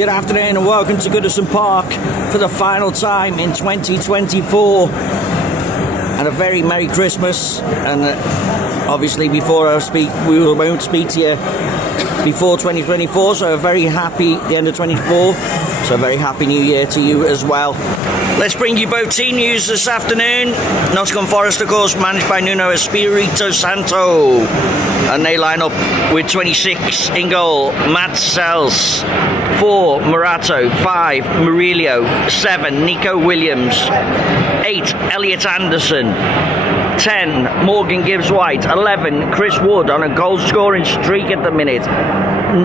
Good afternoon and welcome to Goodison Park for the final time in 2024, and a very Merry Christmas. And obviously before I speak, we won't speak to you before 2024, so a very happy the end of 24, so a very happy new year to you as well. Let's bring you both team news this afternoon. Nottingham Forest, of course, managed by Nuno Espirito Santo, and they line up with 26 in goal. Matt Sells, 4 Morato, 5 Murillo, 7 Nico Williams, 8 Elliot Anderson, 10 Morgan Gibbs-White, 11 Chris Wood on a goal scoring streak at the minute,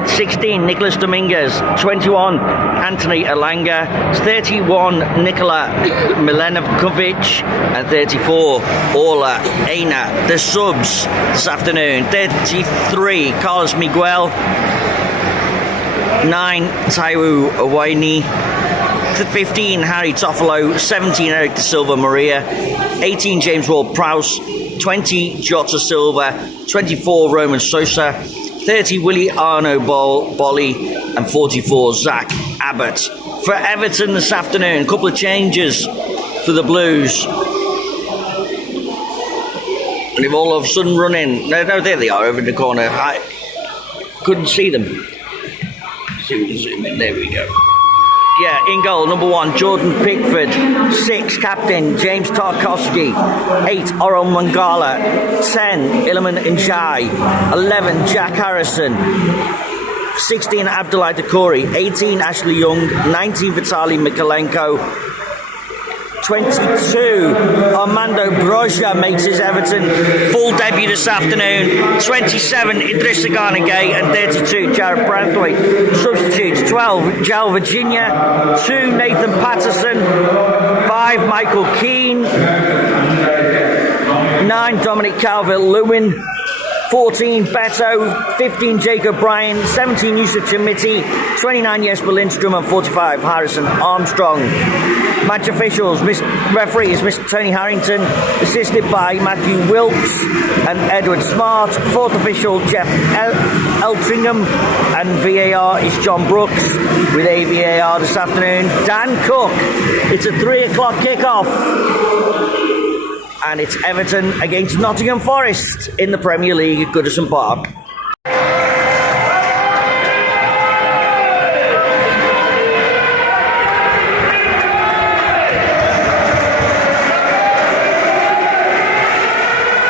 16 Nicholas Dominguez, 21 Anthony Elanga, 31 Nikola Milenovic, and 34 Orla Aina. The subs this afternoon: 33 Carlos Miguel, 9 Taiwo Awani, 15 Harry Toffolo, 17 Eric da Silva Maria, 18 James Ward-Prowse, 20 Jota Silva, 24 Roman Sosa, 30 Willie Arno Bolly, and 44 Zach Abbott. For Everton this afternoon, a couple of changes for the Blues. And they've all of a sudden run in. No, there they are over in the corner. I couldn't see them. See if we can zoom in. There we go. Yeah, in goal, number 1, Jordan Pickford. 6, captain, James Tarkowski. 8, Oral Mangala. 10, Iliman Njai. 11, Jack Harrison. 16, Abdullah Dekouri. 18, Ashley Young. 19, Vitaly Mikalenko. 22, Armando Broja makes his Everton full debut this afternoon. 27, Idrissa Gana Gay, and 32, Jared Branthwaite. Substitutes: 12, Jal Virginia, 2, Nathan Patterson, 5, Michael Keane, 9, Dominic Calvert-Lewin, 14, Beto, 15, Jacob Bryan, 17, Yusuf Chamiti, 29, Jesper Lindstrom, and 45, Harrison Armstrong. Match officials: referee is Mr Tony Harrington, assisted by Matthew Wilkes and Edward Smart. Fourth official, Jeff Eltringham, and VAR is John Brooks, with AVAR this afternoon, Dan Cook. It's a 3 o'clock kickoff, and it's Everton against Nottingham Forest in the Premier League at Goodison Park.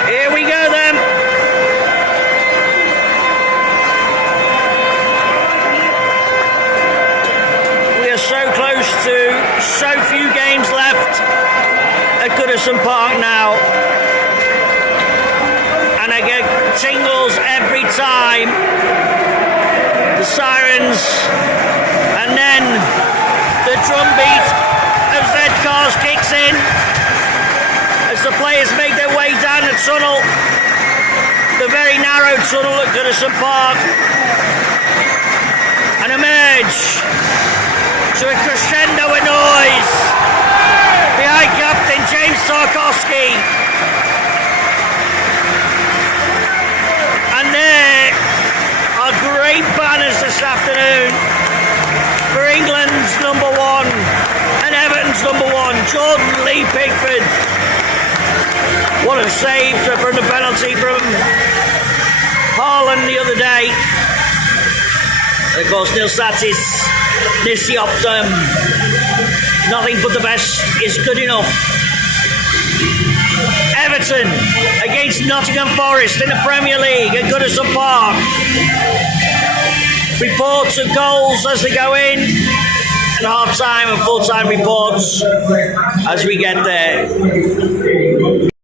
Here we go then. We are so close to so few games left at Goodison Park now, and I get tingles every time the sirens, and then the drum beat of Z Cars kicks in as the players make their way down the tunnel, the very narrow tunnel at Goodison Park, and emerge to a crescendo of noise behind captain James Tarkowski. And there are great banners this afternoon for England's number 1 and Everton's number 1, Jordan Lee Pickford. What a save from the penalty from Haaland the other day. And of course, Nil Satis, Nisi Optum. Nothing but the best is good enough. Everton against Nottingham Forest in the Premier League at Goodison Park. Reports of goals as they go in, and half-time and full-time reports as we get there.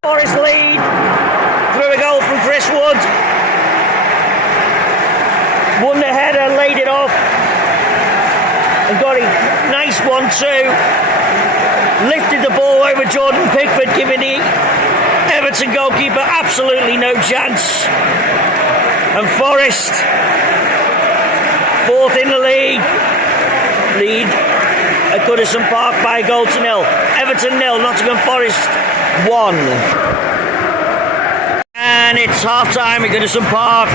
Forest lead through a goal from Chris Wood. Won the header, laid it off, and got a nice 1-2. Lifted the ball over Jordan Pickford, giving the Everton goalkeeper absolutely no chance. And Forest, 4th in the league, lead at Goodison Park by a goal to 0. Everton 0, Nottingham Forest 1. And it's half time at Goodison Park.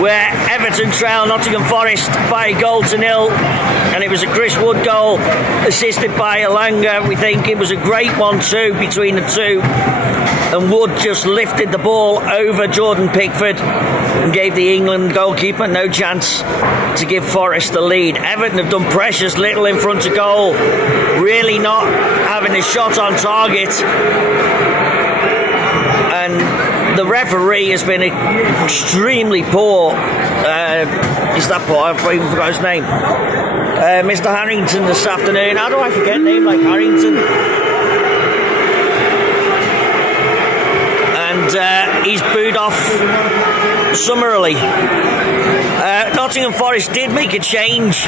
where Everton trail Nottingham Forest by 1-0, and it was a Chris Wood goal assisted by Elanga. We think it was a great 1-2 between the two, and Wood just lifted the ball over Jordan Pickford and gave the England goalkeeper no chance to give Forest the lead. Everton have done precious little in front of goal, really not having a shot on target, and the referee has been extremely poor. Is that poor? I've even forgot his name. Mr Harrington this afternoon. How do I forget a name like Harrington? And he's booed off summarily. Nottingham Forest did make a change,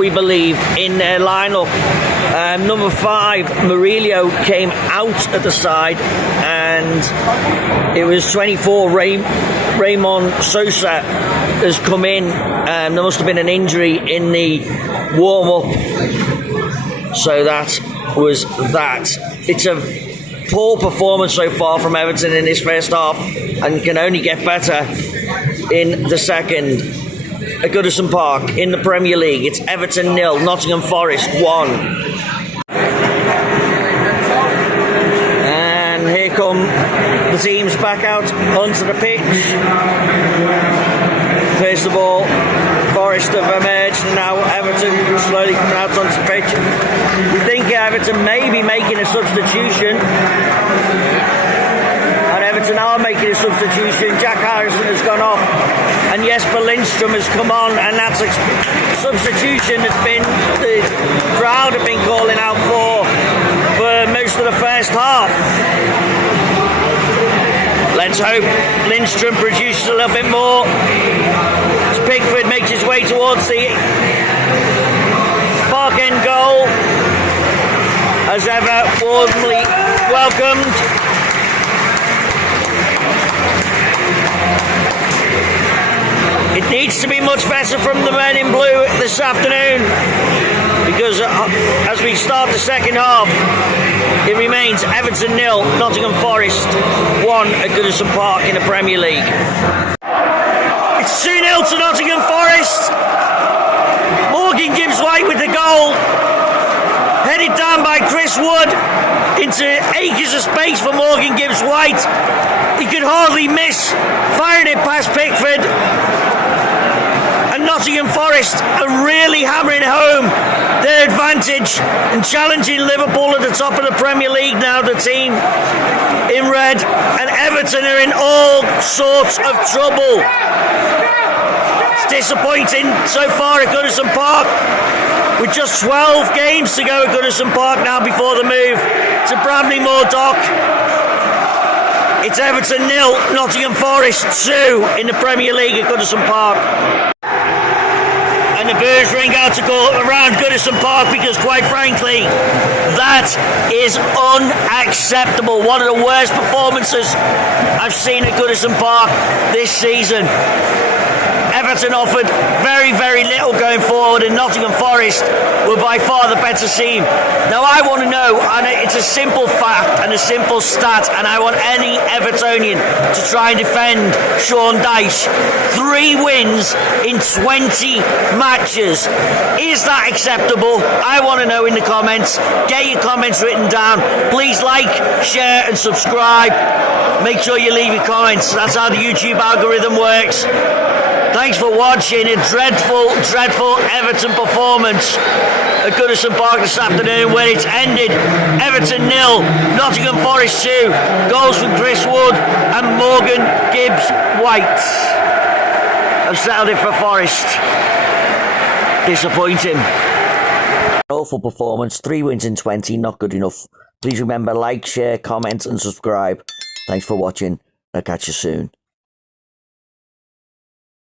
we believe, in their lineup. Number 5, Murillo, came out at the side, and it was 24, Raymond Sosa has come in. There must have been an injury in the warm-up, so that was that. It's a poor performance so far from Everton in this first half, and can only get better in the second. At Goodison Park in the Premier League, it's Everton 0, Nottingham Forest 1. And here come the teams back out onto the pitch. First of all, Forest have emerged, and now Everton slowly coming out onto the pitch. We think Everton may be making a substitution, and Everton are making a substitution. Jack Harrison has gone off, and Jesper Lindstrom has come on, and that's a substitution that's been the crowd have been calling out for most of the first half. Let's hope Lindstrom produces a little bit more as Pickford makes his way towards the Park End goal, as ever warmly welcomed. It needs to be much better from the men in blue this afternoon, because as we start the second half, it remains Everton 0, Nottingham Forest 1 at Goodison Park in the Premier League. It's 2-0 to Nottingham Forest. Morgan Gibbs-White with the goal, headed down by Chris Wood into acres of space for Morgan Gibbs-White. He could hardly miss firing it past Pickford. And Nottingham Forest are really hammering home their advantage and challenging Liverpool at the top of the Premier League now, the team in red, and Everton are in all sorts of trouble. It's disappointing so far at Goodison Park, with just 12 games to go at Goodison Park now before the move to Bramley Moor Dock. It's Everton 0, Nottingham Forest 2 in the Premier League at Goodison Park. And the boos ring out to go around Goodison Park, because quite frankly, that is unacceptable. One of the worst performances I've seen at Goodison Park this season. Everton offered very, very little going forward, and Nottingham Forest were by far the better team. Now I want to know, and it's a simple fact and a simple stat, and I want any Evertonian to try and defend Sean Dyche. 3 wins in 20 matches. Is that acceptable? I want to know in the comments. Get your comments written down. Please like, share and subscribe. Make sure you leave your comments. That's how the YouTube algorithm works. Thanks for watching a dreadful, dreadful Everton performance at Goodison Park this afternoon, where it's ended Everton 0, Nottingham Forest 2, goals from Chris Wood and Morgan Gibbs-White. I've settled it for Forest. Disappointing. Awful performance, 3 wins in 20, not good enough. Please remember, like, share, comment and subscribe. Thanks for watching. I'll catch you soon.